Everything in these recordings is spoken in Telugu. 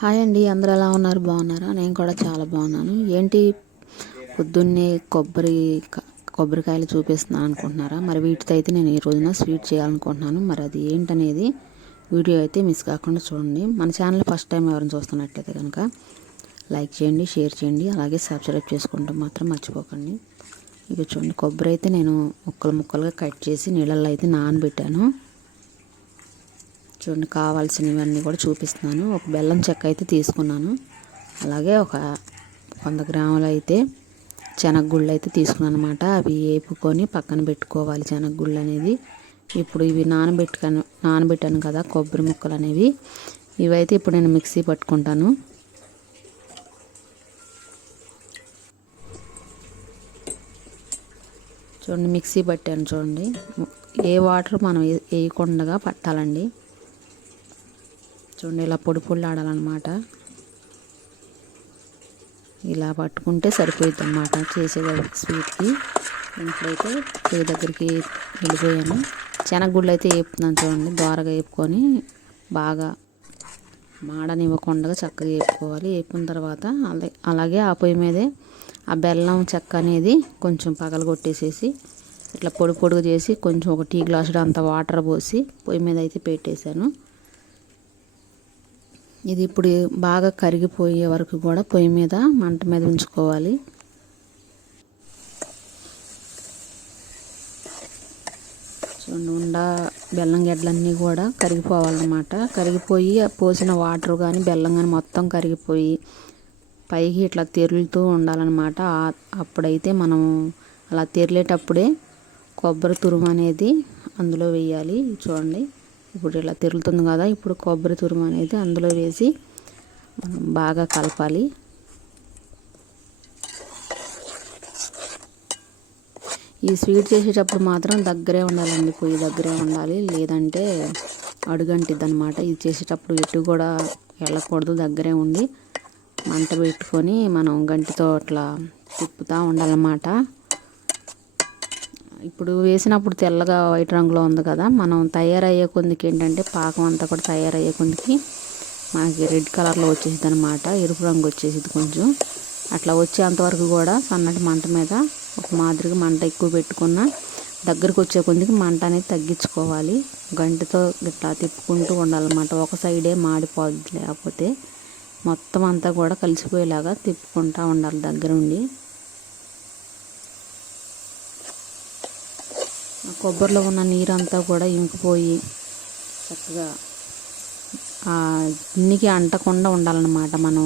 హాయ్ అండి అందరూ ఎలా ఉన్నారు? బాగున్నారా? నేను కూడా చాలా బాగున్నాను. ఏంటి? పొద్దున్నే కొబ్బరి కొబ్బరికాయలు చూపిస్తున్నాను అనుకుంటున్నారా? మరి వీటితో అయితే నేను ఈ రోజున స్వీట్ చేయాలనుకుంటున్నాను. మరి అది ఏంటనేది వీడియో అయితే మిస్ కాకుండా చూడండి. మన ఛానల్ ఫస్ట్ టైం ఎవరైనా చూస్తున్నట్లయితే కనుక లైక్ చేయండి షేర్ చేయండి అలాగే సబ్స్క్రైబ్ చేసుకుంటూ మాత్రం మర్చిపోకండి. ఇక చూడండి కొబ్బరి అయితే నేను ముక్కలు ముక్కలుగా కట్ చేసి నీళ్ళల్లో అయితే నానబెట్టాను. చూడండి కావాల్సినవన్నీ కూడా చూపిస్తున్నాను. ఒక బెల్లం చెక్క అయితే తీసుకున్నాను. అలాగే ఒక వంద గ్రాములు అయితే శనగగుళ్ళు అయితే తీసుకున్నాను అనమాట అవి వేపుకొని పక్కన పెట్టుకోవాలి శనగగుళ్ళు అనేది. ఇప్పుడు ఇవి నానబెట్టుకాను నానబెట్టాను కదా కొబ్బరి ముక్కలు అనేవి. ఇవైతే ఇప్పుడు నేను మిక్సీ పట్టుకుంటాను. చూడండి మిక్సీ పట్టాను చూడండి. ఏ వాటర్ మనం వేయకుండా పట్టాలండి. చూడండి ఇలా పొడి పొడి ఆడాలన్నమాట ఇలా పట్టుకుంటే సరిపోయింది అన్నమాట చేసే స్వీట్కి. ఇప్పుడైతే పొయ్యి దగ్గరికి వెళ్ళిపోయాను. శనగగుళ్ళు అయితే వేపుతున్నాను చూడండి దోరగా వేపుకొని బాగా మాడనివ్వకుండా చక్కగా వేపుకోవాలి వేపుకున్న తర్వాత అలా అలాగే ఆ పొయ్యి మీదే ఆ బెల్లం చెక్క అనేది కొంచెం పగలగొట్టేసేసి ఇట్లా పొడి పొడిగా చేసి కొంచెం ఒక టీ గ్లాసుడు అంత వాటర్ పోసి పొయ్యి మీద అయితే పెట్టేశాను. ఇది ఇప్పుడు బాగా కరిగిపోయే వరకు కూడా పొయ్యి మీద మంట మీద ఉంచుకోవాలి. చూడండి ఉండ బెల్లం గడ్డలన్నీ కూడా కరిగిపోవాలన్నమాట. కరిగిపోయి పోసిన వాటర్ కానీ బెల్లం కానీ మొత్తం కరిగిపోయి పైకి ఇట్లా తెరులుతూ ఉండాలన్నమాట. అప్పుడైతే మనం అలా తెరిలేటప్పుడే కొబ్బరి తురుము అనేది అందులో వేయాలి. చూడండి. ఇప్పుడు ఇలా తిరుగుతుంది కదా ఇప్పుడు కొబ్బరి తురుము అనేది అందులో వేసి మనం బాగా కలపాలి. ఈ స్వీట్ చేసేటప్పుడు మాత్రం దగ్గరే ఉండాలండి పొయ్యి దగ్గరే ఉండాలి. లేదంటే అడుగంటిద్ది అనమాట ఇది చేసేటప్పుడు ఎటు కూడా వెళ్ళకూడదు దగ్గరే ఉండి. మంట పెట్టుకొని మనం గంటితో అట్లా తిప్పుతూ ఉండాలన్నమాట. ఇప్పుడు వేసినప్పుడు తెల్లగా వైట్ రంగులో ఉంది కదా మనం తయారయ్యే కొందికి ఏంటంటే పాకం అంతా కూడా తయారయ్యే కొందికి మనకి రెడ్ కలర్లో వచ్చేసింది అనమాట ఎరుపు రంగు వచ్చేసింది కొంచెం. అట్లా వచ్చేంతవరకు కూడా సన్నటి మంట మీద ఒక మాదిరిగా మంట ఎక్కువ పెట్టుకున్న దగ్గరికి వచ్చే కొందికి మంట అనేది తగ్గించుకోవాలి. గంటితో ఇట్లా తిప్పుకుంటూ ఉండాలన్నమాట. ఒక సైడే మాడిపోద్ది లేకపోతే మొత్తం అంతా కూడా కలిసిపోయేలాగా తిప్పుకుంటూ ఉండాలి దగ్గరుండి. కొబ్బరిలో ఉన్న నీరంతా కూడా ఇంకిపోయి చక్కగా గిన్నెకి అంటకుండా ఉండాలన్నమాట. మనం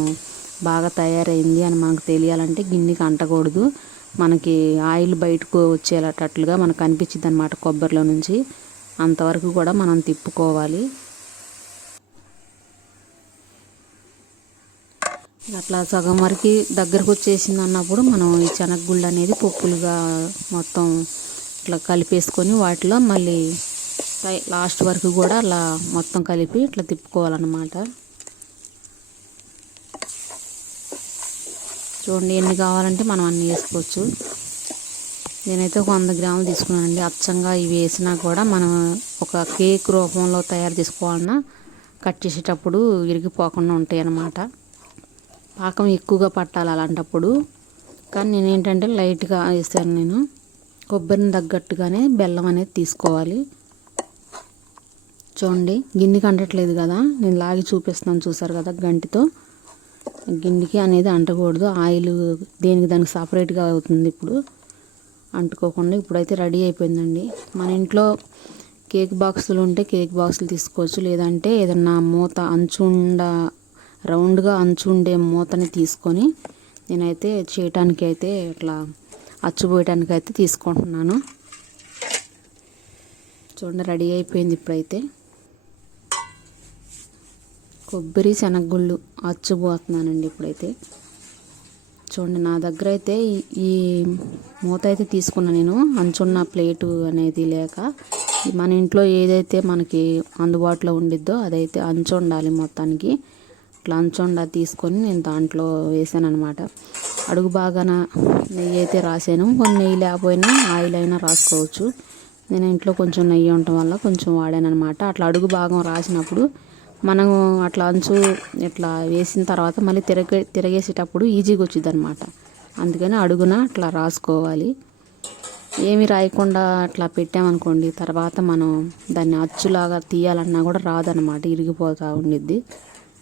బాగా తయారైంది అని మనకు తెలియాలంటే గిన్నెకి అంటకూడదు. మనకి ఆయిల్ బయటకు వచ్చేటట్లుగా మనకు అనిపించింది అనమాట కొబ్బరిలో నుంచి. అంతవరకు కూడా మనం తిప్పుకోవాలి. అట్లా సగం వరకు దగ్గరకు వచ్చేసింది అన్నప్పుడు మనం ఈ శనగగుళ్ళు అనేది పప్పులుగా మొత్తం ఇట్లా కలిపేసుకొని వాటిలో మళ్ళీ లాస్ట్ వరకు కూడా అలా మొత్తం కలిపి ఇట్లా తిప్పుకోవాలన్నమాట. చూడండి ఎన్ని కావాలంటే మనం అన్ని వేసుకోవచ్చు. నేనైతే ఒక వంద గ్రాములు తీసుకున్నానండి. అచ్చంగా ఇవి వేసినా కూడా మనం ఒక కేక్ రూపంలో తయారు చేసుకోవాలన్నా కట్ చేసేటప్పుడు విరిగిపోకుండా ఉంటాయి అన్నమాట పాకం ఎక్కువగా పట్టాలి అలాంటప్పుడు. కానీ నేను ఏంటంటే లైట్గా వేసాను నేను. కొబ్బరిని తగ్గట్టుగానే బెల్లం అనేది తీసుకోవాలి. చూడండి గిన్నెకి అంటట్లేదు కదా. నేను లాగి చూపిస్తున్నాను చూసారు కదా గంటితో. గిన్నెకి అనేది అంటకూడదు. ఆయిల్ దేనికి దానికి సపరేట్గా అవుతుంది ఇప్పుడు. అంటుకోకుండా ఇప్పుడైతే రెడీ అయిపోయిందండి. మన ఇంట్లో కేక్ బాక్సులు ఉంటే కేక్ బాక్సులు తీసుకోవచ్చు. లేదంటే ఏదన్నా మూత అంచుండ రౌండ్గా అంచుండే మూతని తీసుకొని నేనైతే చేయటానికి అయితే ఇట్లా అచ్చుపోయడానికి అయితే తీసుకుంటున్నాను. చూడండి రెడీ అయిపోయింది ఇప్పుడైతే. కొబ్బరి శనగగుళ్ళు అచ్చుపోతున్నానండి ఇప్పుడైతే. చూడండి నా దగ్గర అయితే ఈ- ఈ మూత అయితే తీసుకున్నా నేను. అంచున్న ప్లేటు అనేది లేక మన ఇంట్లో ఏదైతే మనకి అందుబాటులో ఉండిద్దో అదైతే అంచు ఉండాలి మొత్తానికి. ఇట్లా అంచుండ తీసుకొని నేను దాంట్లో వేసాను అనమాట అడుగు బాగాన నెయ్యి అయితే రాసాను. కొన్ని నెయ్యి లేకపోయినా ఆయిల్ అయినా రాసుకోవచ్చు. నేను ఇంట్లో కొంచెం నెయ్యి ఉండటం వల్ల కొంచెం వాడాను అనమాట అట్లా అడుగు భాగం రాసినప్పుడు మనం అట్లా అంచు ఇట్లా వేసిన తర్వాత మళ్ళీ తిరగ తిరగేసేటప్పుడు ఈజీగా వచ్చింది అనమాట అందుకని అడుగున అట్లా రాసుకోవాలి. ఏమి రాయకుండా అట్లా పెట్టామనుకోండి తర్వాత మనం దాన్ని అచ్చులాగా తీయాలన్నా కూడా రాదనమాట ఇరిగిపోతూ ఉండిద్ది.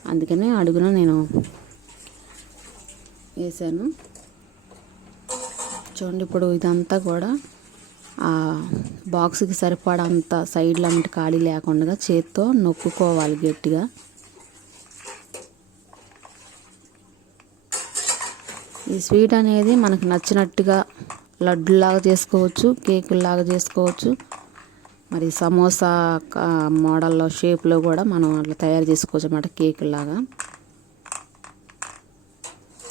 అందుకనే అడుగున నేను వేసాను. చూడండి ఇప్పుడు ఇదంతా కూడా ఆ బాక్స్కి సరిపడంత సైడ్లు అంటే ఖాళీ లేకుండా చేత్తో నొక్కుకోవాలి గట్టిగా. ఈ స్వీట్ అనేది మనకు నచ్చినట్టుగా లడ్డులాగా చేసుకోవచ్చు కేకుల్లాగా చేసుకోవచ్చు. మరి సమోసా మోడల్లో షేప్లో కూడా మనం అట్లా తయారు చేసుకోవచ్చు అన్నమాట కేకుల్లాగా.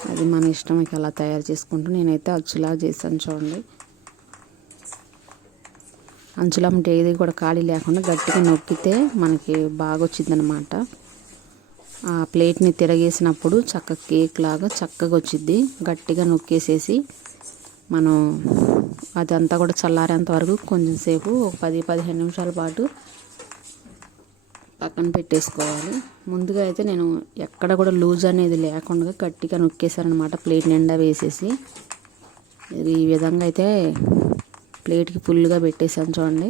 అది మన ఇష్టం ఇక అలా తయారు చేసుకుంటూ నేనైతే అచ్చులా చేశాను చూడండి. అంచులమ్మటి ఏది కూడా ఖాళీ లేకుండా గట్టిగా నొక్కితే మనకి బాగా వచ్చిందనమాట ఆ ప్లేట్ని తిరగేసినప్పుడు చక్క కేక్ లాగా చక్కగా వచ్చింది గట్టిగా నొక్కేసేసి మనం అదంతా కూడా చల్లారేంత వరకు కొంచెం సేపు ఒక పది పదిహేను నిమిషాల పాటు పక్కన పెట్టేసుకోవాలి. ముందుగా అయితే నేను ఎక్కడ కూడా లూజ్ అనేది లేకుండా గట్టిగా నొక్కేసారనమాట ప్లేట్ నిండా వేసేసి. ఇది ఈ విధంగా అయితే ప్లేట్కి ఫుల్గా పెట్టేసాను చూడండి.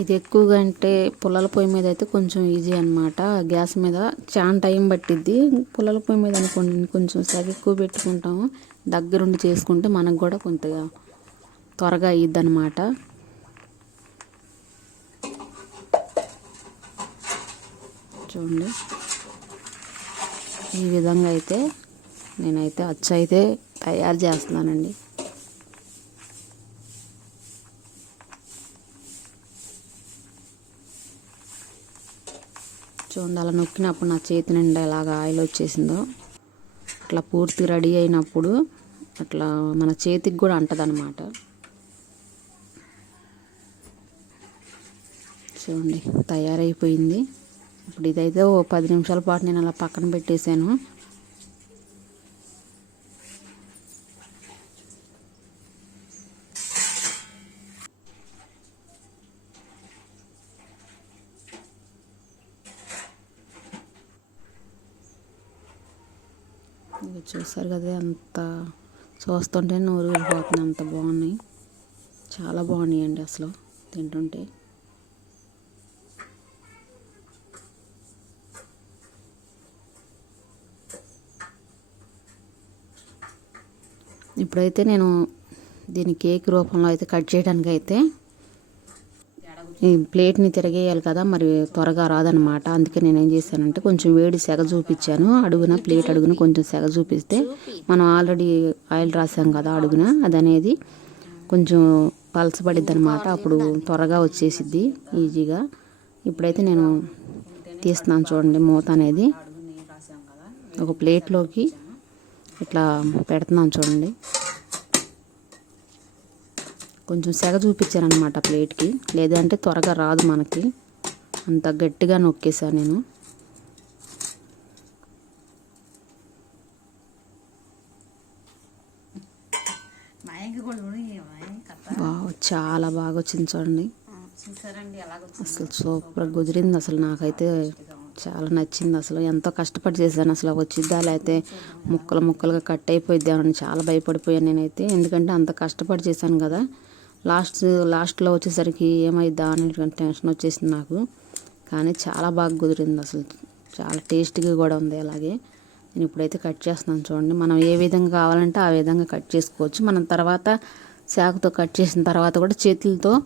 ఇది ఎక్కువగా అంటే పుల్లల పొయ్యి మీద అయితే కొంచెం ఈజీ అనమాట గ్యాస్ మీద చాలా టైం పట్టిద్ది. పుల్లల పొయ్యి మీద అనుకోండి కొంచెం సగ ఎక్కువ పెట్టుకుంటాము. దగ్గరుండి చేసుకుంటే మనకు కూడా కొంతగా త్వరగా అయ్యిద్ది అనమాట చూడండి. ఈ విధంగా అయితే నేనైతే వచ్చి అయితే తయారు చేస్తున్నానండి. చూడండి అలా నొక్కినప్పుడు నా చేతి నిండా ఎలాగ ఆయిల్ వచ్చేసిందో. అట్లా పూర్తి రెడీ అయినప్పుడు అట్లా మన చేతికి కూడా అంటదనమాట చూడండి తయారైపోయింది. ఇప్పుడు ఇదైతే ఓ పది నిమిషాల పాటు నేను అలా పక్కన పెట్టేశాను. ఇవి చూసారు కదా అంత చూస్తుంటే నోరు వెళ్ళిపోతుంది అంత బాగున్నాయి. చాలా బాగున్నాయండి అసలు తింటుంటే. ఇప్పుడైతే నేను దీని కేక్ రూపంలో అయితే కట్ చేయడానికి అయితే ఈ ప్లేట్ని తిరగేయాలి కదా మరి త్వరగా రాదనమాట. అందుకే నేను ఏం చేశానంటే కొంచెం వేడి సెగ చూపించాను. అడుగున ప్లేట్ అడుగున కొంచెం సెగ చూపిస్తే మనం ఆల్రెడీ ఆయిల్ రాసాం కదా అడుగున అది అనేది కొంచెం పలసపడిద్ది అనమాట అప్పుడు త్వరగా వచ్చేసిద్ది ఈజీగా. ఇప్పుడైతే నేను తీస్తున్నాను చూడండి మూత అనేది. ఒక ప్లేట్లోకి ఇట్లా పెడుతున్నాను చూడండి. కొంచెం సెగ చూపించాను అనమాట ప్లేట్కి. లేదంటే త్వరగా రాదు మనకి. అంత గట్టిగా నొక్కేసాను నేను. చాలా బాగా వచ్చింది చూడండి అసలు సూపర్ కుదిరింది అసలు నాకైతే చాలా నచ్చింది అసలు. ఎంతో కష్టపడి చేశాను అసలు వచ్చిద్దా లేకపోతే ముక్కలు ముక్కలుగా కట్ అయిపోయిద్దా అని చాలా భయపడిపోయాను నేనైతే. ఎందుకంటే అంత కష్టపడి చేశాను కదా. లాస్ట్ లాస్ట్లో వచ్చేసరికి ఏమైద్దా అనేటువంటి టెన్షన్ వచ్చేసింది నాకు. కానీ చాలా బాగా కుదిరింది అసలు. చాలా టేస్టీగా కూడా ఉంది అలాగే. నేను ఇప్పుడైతే కట్ చేస్తున్నాను చూడండి. మనం ఏ విధంగా కావాలంటే ఆ విధంగా కట్ చేసుకోవచ్చు. మనం తర్వాత శాఖతో కట్ చేసిన తర్వాత కూడా చేతులతో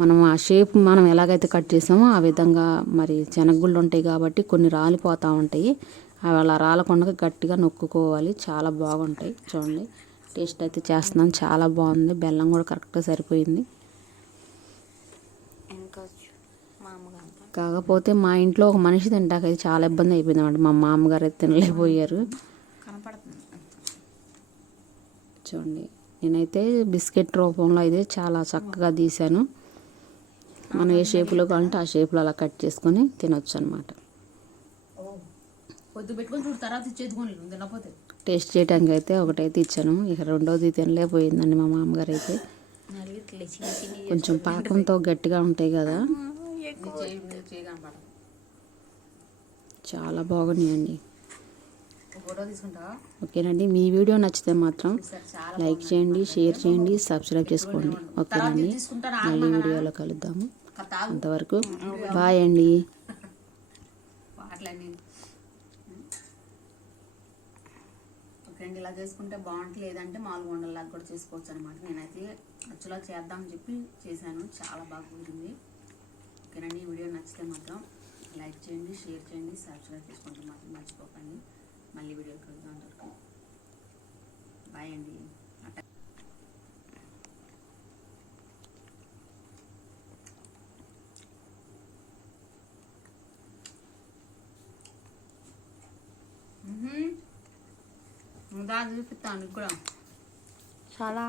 మనం ఆ షేప్ మనం ఎలాగైతే కట్ చేసామో ఆ విధంగా మరి శనగగుళ్ళు ఉంటాయి కాబట్టి కొన్ని రాలిపోతూ ఉంటాయి. అవి అలా రాలకుండా గట్టిగా నొక్కుకోవాలి. చాలా బాగుంటాయి చూడండి. టేస్ట్ అయితే చేస్తున్నాను. చాలా బాగుంది. బెల్లం కూడా కరెక్ట్గా సరిపోయింది. కాకపోతే మా ఇంట్లో ఒక మనిషి తింటాక ఇది చాలా ఇబ్బంది అయిపోయింది అన్నమాట మా మామగారు అయితే తినలేకపోయారు. కనపడుతుంది. చూడండి. నేనైతే బిస్కెట్ రూపంలో అయితే చాలా చక్కగా తీసాను మనం ఏ షేపులో కావాలంటే ఆ షేప్లో అలా కట్ చేసుకొని తినొచ్చు అనమాట పొద్దు పెట్టుకొని చూడు తర్వాత ఇచ్చేది తినకపోతే. టేస్ట్ చేయడానికి అయితే ఒకటైతే ఇచ్చాను. ఇక రెండోది తినలేకపోయిందండి మా మామగారు అయితే కొంచెం పాకంతో గట్టిగా ఉంటాయి కదా. చాలా బాగున్నాయండి. ఓకేనండి మీ వీడియో నచ్చితే మాత్రం లైక్ చేయండి షేర్ చేయండి సబ్స్క్రైబ్ చేసుకోండి. ఓకేనండి మళ్ళీ వీడియోలో కలుద్దాము. అంతవరకు బాయ్ అండి. ఫ్రెండ్ ఇలా చేసుకుంటే బాగుంటుంది లేదంటే మామూలుగా ఉండలాగా కూడా చేసుకోవచ్చు అనమాట నేనైతే అచ్చులా చేద్దామని చెప్పి చేశాను. చాలా బాగా కుదిరింది. ఓకేనండి ఈ వీడియో నచ్చితే మాత్రం లైక్ చేయండి షేర్ చేయండి సబ్స్క్రైబ్ చేసుకుంటే మాత్రం మర్చిపోకండి. మళ్ళీ వీడియోకి వెళ్దాం బాయ్ అండి. దాన్ని చూపిస్తాను కూడా చాలా.